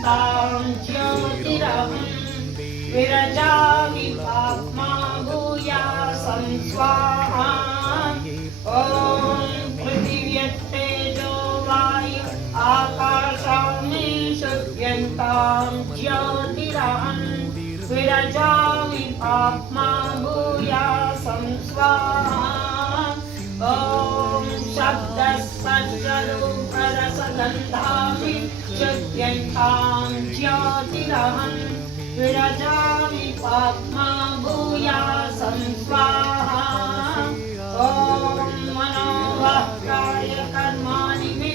ज्योतिरहं विरजामि पाप्मा भूयासं स्वाहा। ॐ पृथिव्यत्तेजो वायु आकाशामि शुद्ध्यन्तां ज्योतिरहं विरजामि पाप्मा भूयासं स्वाहा। ॐ शब्दस्पर्शरूपरसगन्धामि शुद्ध्यन्तां ज्योतिरहं विरजामि पाप्मा भूयासं स्वाहा ॐ मनोवाक्काय कर्माणि मे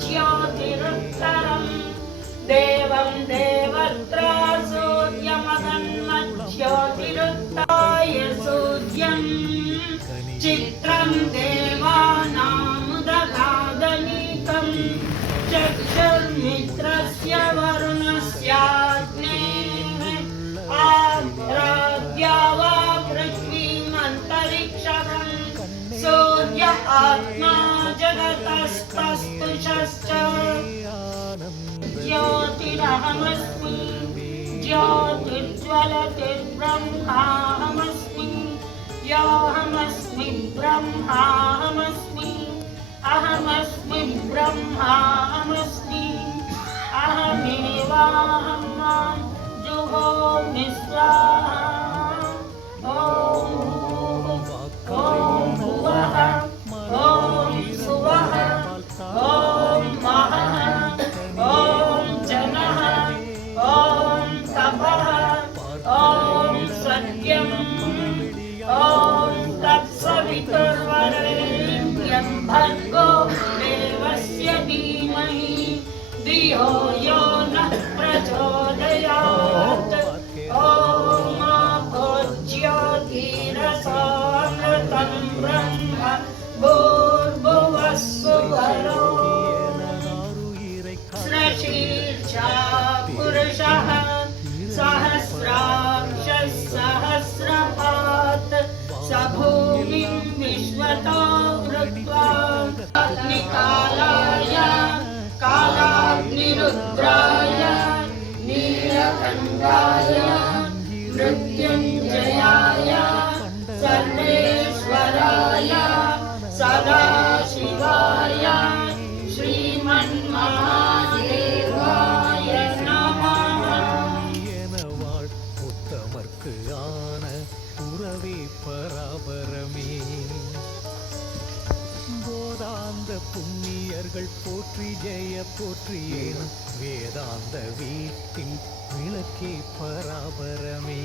चित्रं देवानामुदगादनीकम् चक्षुर्मित्रस्य वरुणस्याग्नेः आद्राद्या वा पृथ्वीमन्तरिक्षगम् सूर्य आत्मा जगतस्तस्तुषश्च। ज्योतिरहमस्मि ज्योतिर्ज्वलतिर्ब्रह्माहमस्मि। योऽहमस्मि ब्रह्माहमस्मि अहमस्मि ब्रह्माहमस्मि अहमेवाहं मां जुहोमि स्वाहा धीमहि धियो यो नः प्रचोदयात् ॐ भोज्योतिरसामृतं ब्रह्म भूर्भुवः सुवरो स्रशीर्षा पुरुषः सहस्राक्षः सहस्रपात् स भूमिं विश्वतो वृत्वा अग्निकालाय मृत्युञ्जयाय सर्वेश्वराय सदाशिवाय श्रीमन्महादेवाय नमः எனவாள் உத்தமர்க்கு ஆன உறவே பராபரமே போதாந்த புண்ணியர்கள் போற்றி ஜெய போற்றியேன் வேதாந்த வீட்டில் விளக்கே பராபரமே.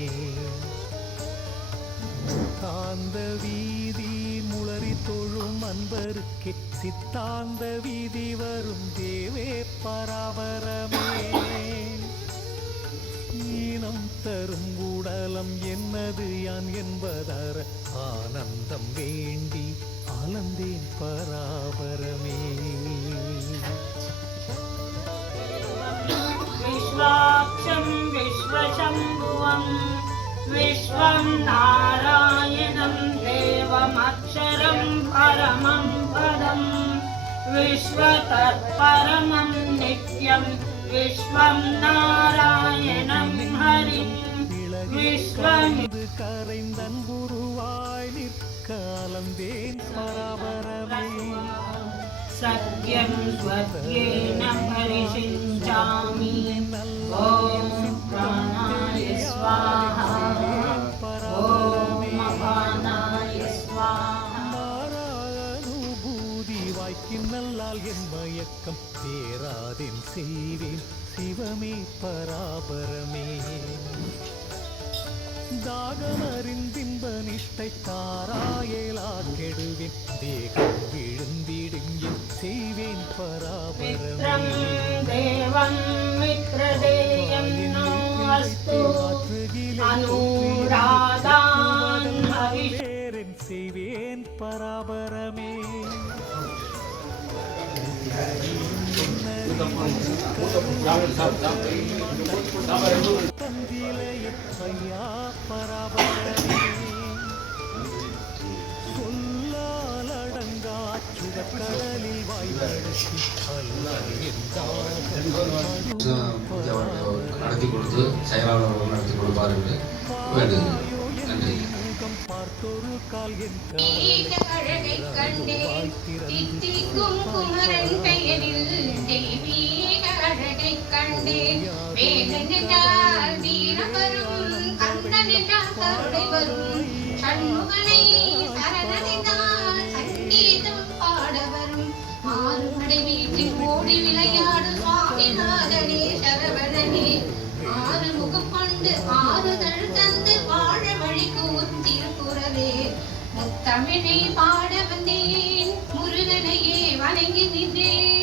சித்தாந்த வீதி முளறி தொழும் அன்பருக்கே சித்தாந்த வீதி வரும் தேவே பராபரமே. ஈனம் தரும் உடலம் என்னது யான் என்பதற ஆனந்தம் வேண்டி அலந்தேன் பராபரமே. विश्वशम्भुवं विश्वं नारायणं देवमक्षरं परमं पदं विश्वतत्परमं नित्यं विश्वं नारायणं हरिं विश्वम् இது கரைந்தன் குருவாய் நிற்காலந்தேன் பராபரமே सत्यं स्वत्येन परिषिञ्चामि ॐ प्राणाय கிண்ணல்லால் என் மயக்கம் பேராதென் செய்வேன் சிவமே பராபரமே தாகமறிந்தின்ப நிஷ்டை தாராயலா கெடுவேன் தேகம் விழுந்திடுங்கில் செய்வேன் பராபரமே தேவம் மித்ரதே தூவதற்கஸ்து அனுராதான் ஹவிஷேரின் செய்வேன் பராபரமே. தந்திலையா பராபரமே. சொல்லாலடங்கா நடத்தி கொடுத்து செயலாளர்கள் நடத்தி கொடுப்பார் என்று வேண்டுகிறேன். நன்றி. சண்முகனை சரணடைந்தால் சங்கீதம் பாட வரும் வீட்டில் ஓடி விளையாடு சுவாமிநாதனே சரவணனே தமிழை பாட வந்தேன். முருகனையே வணங்கி நின்றேன்.